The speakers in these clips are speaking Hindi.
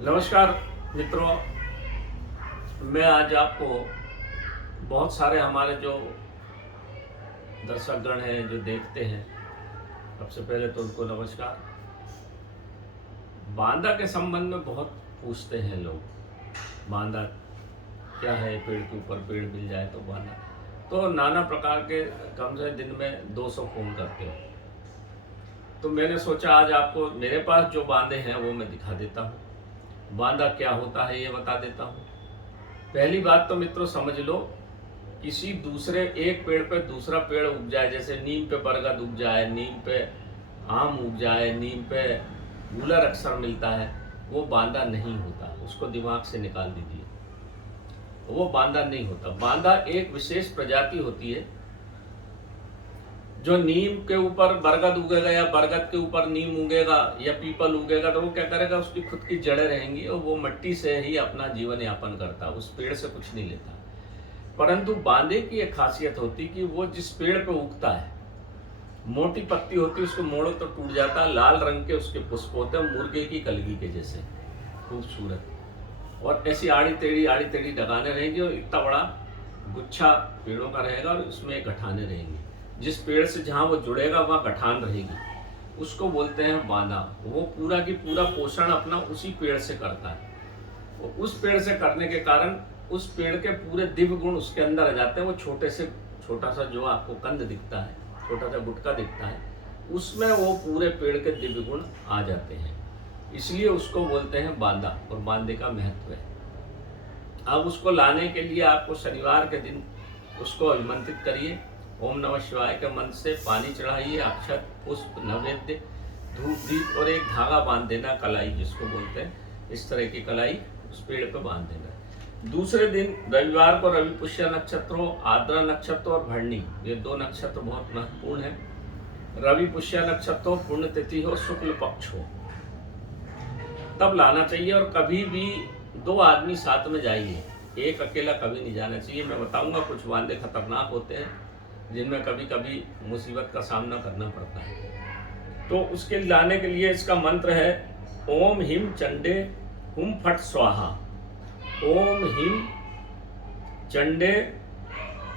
नमस्कार मित्रों, मैं आज आपको बहुत सारे हमारे जो दर्शकगण हैं जो देखते हैं, सबसे पहले तो उनको नमस्कार। बांदा के संबंध में बहुत पूछते हैं लोग। बांदा क्या है? पेड़ के ऊपर पेड़ मिल जाए तो बांदा। तो नाना प्रकार के कम से दिन में 200 फोन करते हो। तो मैंने सोचा आज आपको मेरे पास जो बांदे हैं वो मैं दिखा देता हूँ। बांदा क्या होता है ये बता देता हूँ। पहली बात तो मित्रों समझ लो, किसी दूसरे एक पेड़ पे दूसरा पेड़ उग जाए, जैसे नीम पे बरगद उग जाए, नीम पे आम उग जाए, नीम पे गूलर अक्सर मिलता है, वो बांदा नहीं होता। उसको दिमाग से निकाल दीजिए, वो बांदा नहीं होता। बांदा एक विशेष प्रजाति होती है। जो नीम के ऊपर बरगद उगेगा या बरगद के ऊपर नीम उगेगा या पीपल उगेगा तो वो क्या करेगा, उसकी खुद की जड़ें रहेंगी और वो मिट्टी से ही अपना जीवन यापन करता, उस पेड़ से कुछ नहीं लेता। परंतु बांदे की एक खासियत होती कि वो जिस पेड़ पे उगता है, मोटी पत्ती होती है, उसको मोड़ो तो टूट जाता है, लाल रंग के उसके पुष्प होते हैं, मुर्गे की कलगी के जैसे खूबसूरत, और ऐसी आड़ी टेढ़ी डगाने रहेंगी और इतना बड़ा गुच्छा पेड़ों का रहेगा और उसमें गठाने रहेंगी। जिस पेड़ से जहाँ वो जुड़ेगा वहाँ गठान रहेगी, उसको बोलते हैं बांदा। वो पूरा की पूरा पोषण अपना उसी पेड़ से करता है। वो उस पेड़ से करने के कारण उस पेड़ के पूरे दिव्य गुण उसके अंदर आ जाते हैं। वो छोटा सा जो आपको कंद दिखता है, छोटा सा गुटका दिखता है, उसमें वो पूरे पेड़ के दिव्य गुण आ जाते हैं, इसलिए उसको बोलते हैं बांदा। और बांदे का महत्व है। अब उसको लाने के लिए आपको शनिवार के दिन उसको अभिमंत्रित करिए। ओम नमः शिवाय के मंत्र से पानी चढ़ाइए, अक्षत पुष्प नैवेद्य धूप दीप और एक धागा बांध देना, कलाई जिसको बोलते हैं, इस तरह की कलाई उस पेड़ पर बांध देना। दूसरे दिन रविवार को रवि पुष्य नक्षत्र हो, आर्द्रा नक्षत्र और भरणी, ये दो नक्षत्र बहुत महत्वपूर्ण है। रवि पुष्य नक्षत्र हो, पुण्य तिथि हो, शुक्ल पक्ष हो, तब लाना चाहिए। और कभी भी 2 आदमी साथ में जाइए, एक अकेला कभी नहीं जाना चाहिए। मैं बताऊंगा कुछ बांदे खतरनाक होते हैं जिनमें कभी कभी मुसीबत का सामना करना पड़ता है। तो उसके लाने के लिए इसका मंत्र है ओम हिम चंडे हुम फट स्वाहा। ओम हिम चंडे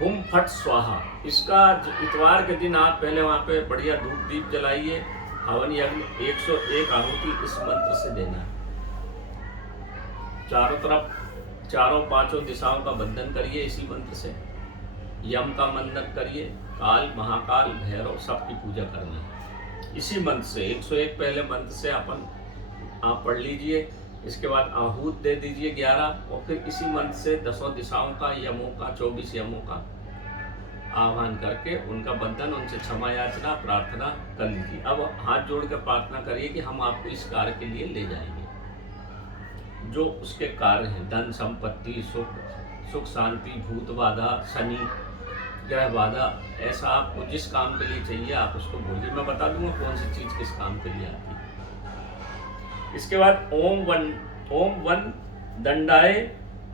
हुम फट स्वाहा। इसका इतवार के दिन आप पहले वहाँ पे बढ़िया धूप दीप जलाइए, हवन यज्ञ 101 आहुति इस मंत्र से देना है। चारों तरफ चारों पांचों दिशाओं का बंधन करिए इसी मंत्र से। यम का मंथन करिए, काल महाकाल भैरव सबकी पूजा करनी है इसी मंत्र से। 101 पहले मंत्र से आप पढ़ लीजिए। इसके बाद आहूत दे दीजिए 11, और फिर इसी मंत्र से 10 दिशाओं का, यमों का, 24 यमों का आह्वान करके उनका बंधन, उनसे क्षमा याचना प्रार्थना कर लीजिए। अब हाथ जोड़ कर प्रार्थना करिए कि हम आपको इस कार्य के लिए ले जाएंगे। जो उसके कार्य हैं, धन संपत्ति सुख शांति, भूत बाधा, शनि ग्रह बाधा, ऐसा आपको जिस काम के लिए चाहिए आप उसको बोलिए। मैं बता दूंगा कौन सी चीज किस काम के लिए आती है। इसके बाद ओम वन दंडाय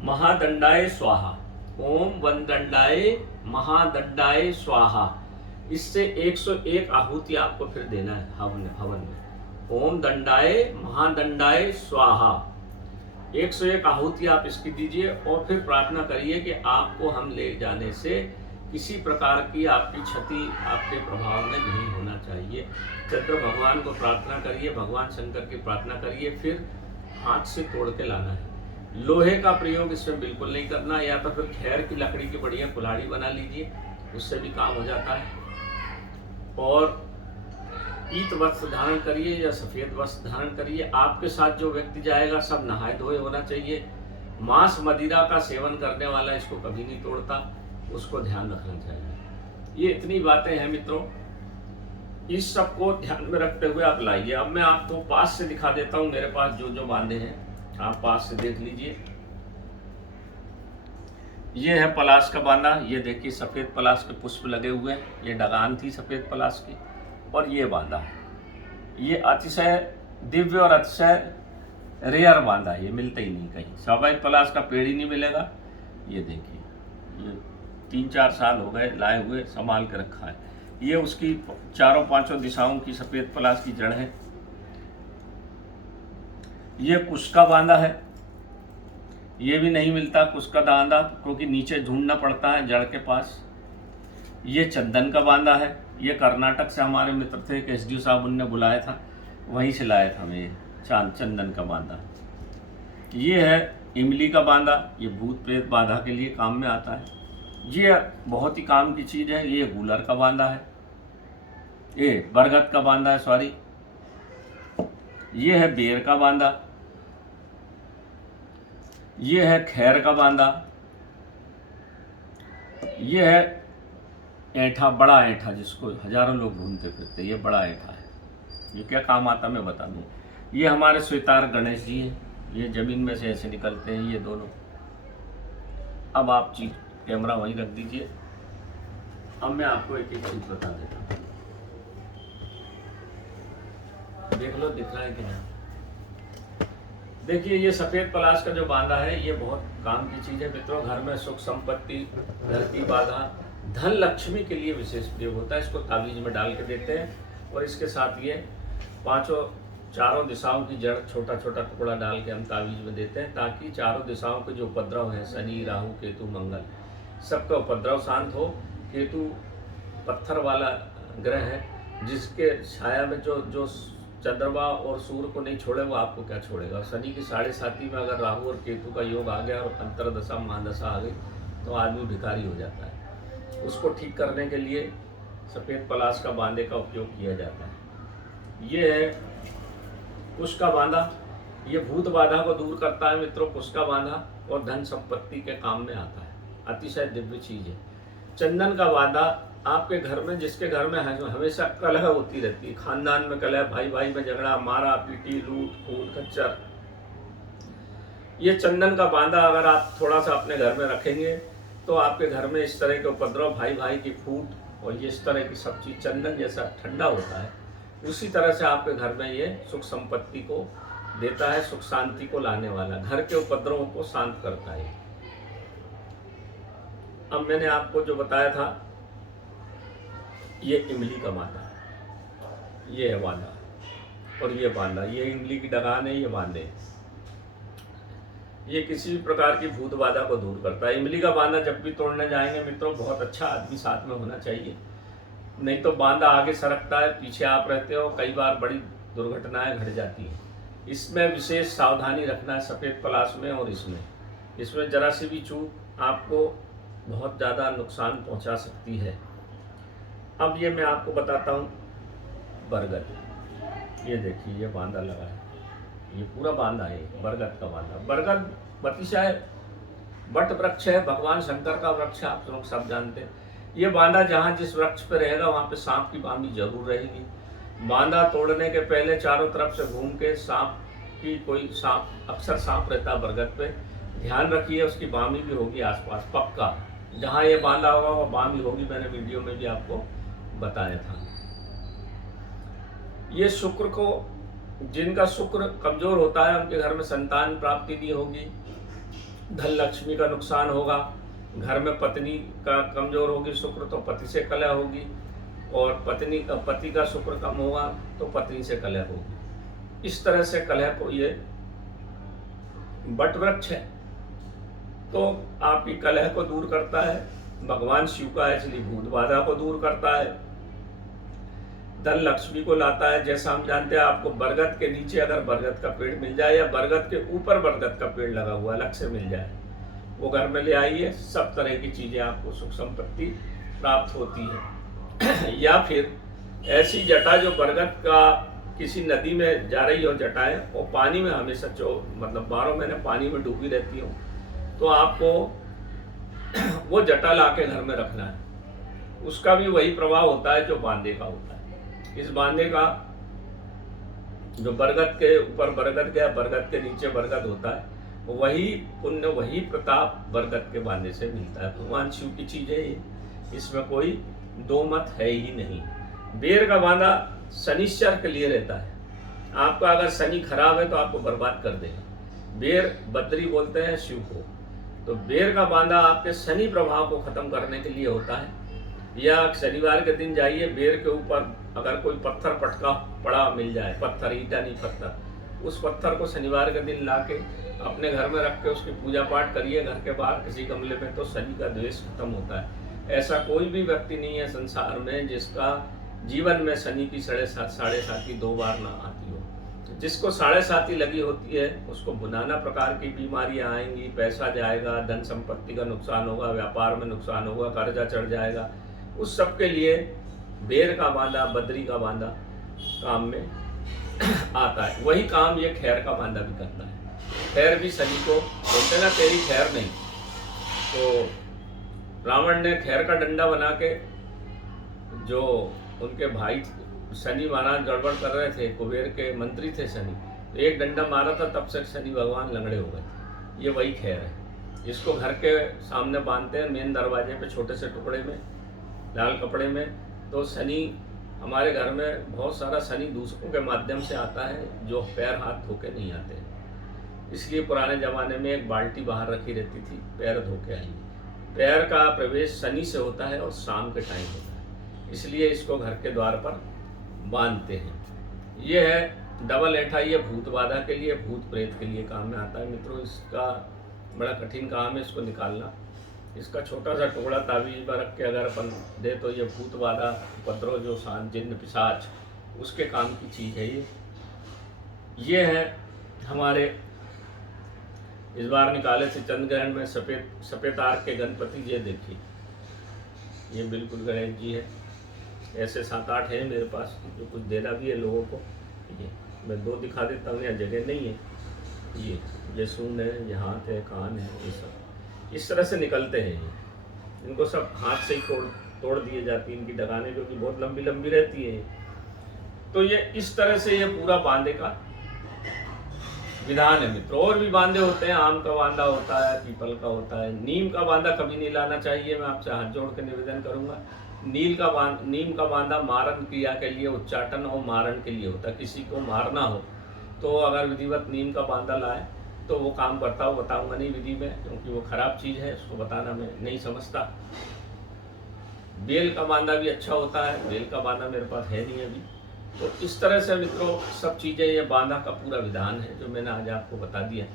महादंडाय स्वाहा। ओम वन दंडाय महादंडाय स्वाहा, इससे 101 आहुति आपको फिर देना है हवन में। ओम दंडाय महादंडाय स्वाहा, 101 आहुति आप इसकी दीजिए। और फिर प्रार्थना करिए कि आपको हम ले जाने से किसी प्रकार की आपकी क्षति आपके प्रभाव में नहीं होना चाहिए। चंद्र भगवान को प्रार्थना करिए, भगवान शंकर की प्रार्थना करिए, फिर हाथ से तोड़ के लाना है। लोहे का प्रयोग इसमें बिल्कुल नहीं करना, या तो फिर खैर की लकड़ी की बढ़िया कुल्हाड़ी बना लीजिए, उससे भी काम हो जाता है। और पीत वस्त्र धारण करिए या सफेद वस्त्र धारण करिए। आपके साथ जो व्यक्ति जाएगा सब नहाए धोए होना चाहिए। मांस मदिरा का सेवन करने वाला इसको कभी नहीं तोड़ता, उसको ध्यान रखना चाहिए। ये इतनी बातें हैं मित्रों, इस सब को ध्यान में रखते हुए आप लाइए। अब मैं आपको पास से दिखा देता हूँ, मेरे पास जो जो बांधे हैं आप पास से देख लीजिए। ये है पलाश का बांधा, ये देखिए सफेद पलाश के पुष्प लगे हुए हैं, ये डगान थी सफेद पलाश की। और ये बांधा है, ये अतिशय दिव्य और अतिशय रेयर बांधा, ये मिलता ही नहीं कहीं, स्वाभाविक पलाश का पेड़ ही नहीं मिलेगा। ये देखिए, ये 3-4 साल हो गए लाए हुए, संभाल के रखा है। ये उसकी चारों पांचों दिशाओं की सफेद पलाश की जड़ है। ये कुश का बांधा है, ये भी नहीं मिलता कुश का बांधा, क्योंकि नीचे ढूंढना पड़ता है जड़ के पास। ये चंदन का बांधा है, ये कर्नाटक से हमारे मित्र थे, एसडीओ साहब उनने बुलाया था, वहीं से लाया था मैं ये चंदन का बांधा। ये है इमली का बांधा, ये भूत प्रेत बाधा के लिए काम में आता है। ये बहुत ही काम की चीज़ है। ये गूलर का बांधा है, ये बरगद का बांधा है, सॉरी। ये है बेर का बांधा, ये है खैर का बांधा, ये है ऐंठा, बड़ा ऐंठा जिसको हजारों लोग घूमते फिरते, ये बड़ा ऐंठा है। ये क्या काम आता मैं बता दूँ। ये हमारे स्वीतार गणेश जी हैं, ये जमीन में से ऐसे निकलते हैं ये दोनों। अब आप चीज कैमरा वहीं रख दीजिए, अब मैं आपको एक एक चीज बता देता हूँ। देख लो दिख रहा है कि नहीं। देखिए ये सफेद पलाश का जो बांधा है ये बहुत काम की चीज है मित्रों। घर में सुख संपत्ति, धरती बाधा, धन लक्ष्मी के लिए विशेष प्रयोग होता है। इसको ताबीज में डाल के देते हैं और इसके साथ ये चारों दिशाओं की जड़ छोटा छोटा टुकड़ा डाल के हम ताबीज में देते हैं, ताकि चारों दिशाओं के जो उपद्रव है, शनि राहु केतु मंगल, सबका उपद्रव शांत हो। केतु पत्थर वाला ग्रह है, जिसके छाया में जो चंद्रमा और सूर्य को नहीं छोड़े वो आपको क्या छोड़ेगा। शनि की 7.5 में अगर राहु और केतु का योग आ गया और अंतरदशा महादशा आ गई तो आदमी भिखारी हो जाता है। उसको ठीक करने के लिए सफ़ेद पलाश का बांधे का उपयोग किया जाता है। ये है कुश का बांधा, ये भूत बाधा को दूर करता है मित्रों, कुश का बांधा, और धन संपत्ति के काम में आता है। अतिशय दिव्य चीज है। चंदन का बांधा आपके घर में, जिसके घर में हमेशा कलह होती रहती है, खानदान में कलह, भाई भाई में झगड़ा, मारा पीटी, लूट खून खच्चर, ये चंदन का बांधा अगर आप थोड़ा सा अपने घर में रखेंगे तो आपके घर में इस तरह के उपद्रव, भाई भाई की फूट और ये इस तरह की सब चीज, चंदन जैसा ठंडा होता है, उसी तरह से आपके घर में ये सुख संपत्ति को देता है, सुख शांति को लाने वाला, घर के उपद्रवों को शांत करता है। अब मैंने आपको जो बताया था ये इमली का बांधा है, ये है बांधा, और ये बांधा, ये इमली की डगान है, ये बांधे, ये किसी भी प्रकार की भूत बाधा को दूर करता है। इमली का बांधा जब भी तोड़ने जाएंगे मित्रों, बहुत अच्छा आदमी साथ में होना चाहिए, नहीं तो बांधा आगे सरकता है, पीछे आप रहते हो, कई बार बड़ी दुर्घटनाएं घट जाती हैं। इसमें विशेष सावधानी रखना है सफ़ेद पलाश में, और इसमें जरा सी भी चूक आपको बहुत ज़्यादा नुकसान पहुंचा सकती है। अब ये मैं आपको बताता हूँ बरगद, ये देखिए ये बांधा लगा है, ये पूरा बांधा है बरगद का बांधा। बरगद अतिशय वट वृक्ष है, भगवान शंकर का वृक्ष, आप लोग सब जानते हैं। ये बांधा जहाँ जिस वृक्ष पे रहेगा वहाँ पे सांप की बामी जरूर रहेगी। बांधा तोड़ने के पहले चारों तरफ से घूम के सांप अक्सर सांप रहता है बरगद पे, ध्यान रखिए, उसकी बामी भी होगी आसपास पक्का। जहाँ ये बांधा होगा वह बामी होगी, मैंने वीडियो में भी आपको बताया था। ये शुक्र को, जिनका शुक्र कमजोर होता है उनके घर में संतान प्राप्ति नहीं होगी, धन लक्ष्मी का नुकसान होगा, घर में पत्नी का कमजोर होगी शुक्र तो पति से कलह होगी, और पति का शुक्र कम होगा तो पत्नी से कलह होगी। इस तरह से कलह को ये वट वृक्ष है तो आपकी कलह को दूर करता है। भगवान शिव का है इसलिए भूत बाधा को दूर करता है, धन लक्ष्मी को लाता है। जैसा हम जानते हैं, आपको बरगद के नीचे अगर बरगद का पेड़ मिल जाए या बरगद के ऊपर बरगद का पेड़ लगा हुआ अलग से मिल जाए, वो घर में ले आइए, सब तरह की चीजें आपको सुख संपत्ति प्राप्त होती है। या फिर ऐसी जटा जो बरगद का किसी नदी में जा रही हो जटाएं, और पानी में हमेशा 12 महीने पानी में डूबी रहती हो, तो आपको वो जटा ला के घर में रखना है। उसका भी वही प्रभाव होता है जो बांधे का होता है। इस बांधे का जो बरगद के ऊपर बरगद गया, बरगद के नीचे बरगद होता है, वही पुण्य वही प्रताप बरगद के बांधे से मिलता है। भगवान शिव की चीज है ये, इसमें कोई दो मत है ही नहीं। बेर का बांधा शनिश्चर के लिए रहता है। आपका अगर शनि खराब है तो आपको बर्बाद कर देगा। बेर बद्री बोलते हैं शिव को, तो बेर का बांधा आपके शनि प्रभाव को खत्म करने के लिए होता है। या शनिवार के दिन जाइए, बेर के ऊपर अगर कोई पत्थर पटका पड़ा मिल जाए, पत्थर ईटा नहीं पत्थर, उस पत्थर को शनिवार के दिन ला के अपने घर में रख के उसकी पूजा पाठ करिए घर के बाहर किसी गमले में, तो शनि का द्वेष खत्म होता है। ऐसा कोई भी व्यक्ति नहीं है संसार में जिसका जीवन में शनि की साढ़े साती 2 बार ना आती हो। जिसको साढ़े साती लगी होती है उसको नाना प्रकार की बीमारियां आएंगी, पैसा जाएगा, धन संपत्ति का नुकसान होगा, व्यापार में नुकसान होगा, कर्जा चढ़ जाएगा। उस सब के लिए बेर का बांदा, बद्री का बांदा काम में आता है। वही काम ये खैर का बांदा भी करता है। खैर भी शनि को बोलते ना तेरी खैर नहीं, तो रावण ने खैर का डंडा बना के, जो उनके भाई शनि महाराज गड़बड़ कर रहे थे, कुबेर के मंत्री थे शनि, तो एक डंडा मारा था, तब से शनि भगवान लंगड़े हो गए। ये वही खैर है। इसको घर के सामने बांधते हैं, मेन दरवाजे पे छोटे से टुकड़े में, लाल कपड़े में। तो शनि हमारे घर में बहुत सारा शनि दूसरों के माध्यम से आता है, जो पैर हाथ धो के नहीं आते। इसलिए पुराने ज़माने में एक बाल्टी बाहर रखी रहती थी, पैर धो के आइए। पैर का प्रवेश शनि से होता है और शाम के टाइम होता है, इसलिए इसको घर के द्वार पर बांधते हैं। ये है डबल ऐठा, ये भूत बाधा के लिए, भूत प्रेत के लिए काम में आता है। मित्रों, इसका बड़ा कठिन काम है इसको निकालना। इसका छोटा सा टुकड़ा ताबीज पर रख के अगर अपन दे तो ये भूत बाधा, उपद्रव, जो जिन्न पिशाच, उसके काम की चीज़ है ये है हमारे इस बार निकाले थे चंद्रग्रहण में सफेद आर्क के गणपति। ये देखिए, ये बिल्कुल गणेश जी है। ऐसे 7-8 हैं मेरे पास, जो कुछ देना भी है लोगों को। ये मैं 2 दिखा देता हूँ, यहाँ जगह नहीं है। ये सूंड है, ये हाथ है, कान है, ये सब इस तरह से निकलते हैं। ये इनको सब हाथ से ही तोड़ दिए जाती है। इनकी डगाने जो कि बहुत लंबी लंबी रहती है। तो ये इस तरह से ये पूरा बांधे का विधान है मित्रों। और भी बांधे होते हैं, आम का बांधा होता है, पीपल का होता है। नीम का बांधा कभी नहीं लाना चाहिए, मैं आपसे हाथ जोड़ के निवेदन करूंगा। नीम का बांधा मारण क्रिया के लिए, उच्चाटन और मारण के लिए होता है। किसी को मारना हो तो अगर विधिवत नीम का बांधा लाए तो वो काम करता हो। बताऊंगा नहीं विधि में, क्योंकि वो खराब चीज़ है, उसको बताना मैं नहीं समझता। बेल का बांधा भी अच्छा होता है, बेल का बांधा मेरे पास है नहीं अभी। तो इस तरह से मित्रों सब चीज़ें, ये बांधा का पूरा विधान है जो मैंने आज आपको बता दिया।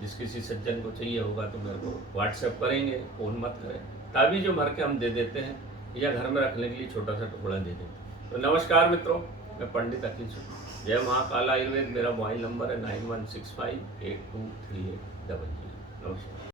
जिस किसी सज्जन को चाहिए होगा तो मेरे को व्हाट्सएप करेंगे, फ़ोन मत करें। ताबीज़ जो भर के हम दे देते हैं या घर में रखने के लिए छोटा सा टुकड़ा दे देते हैं। तो नमस्कार मित्रों, मैं पंडित अखिल सुखी। जय महाकाल आयुर्वेद। मेरा मोबाइल नंबर है 9165823800। नमस्कार।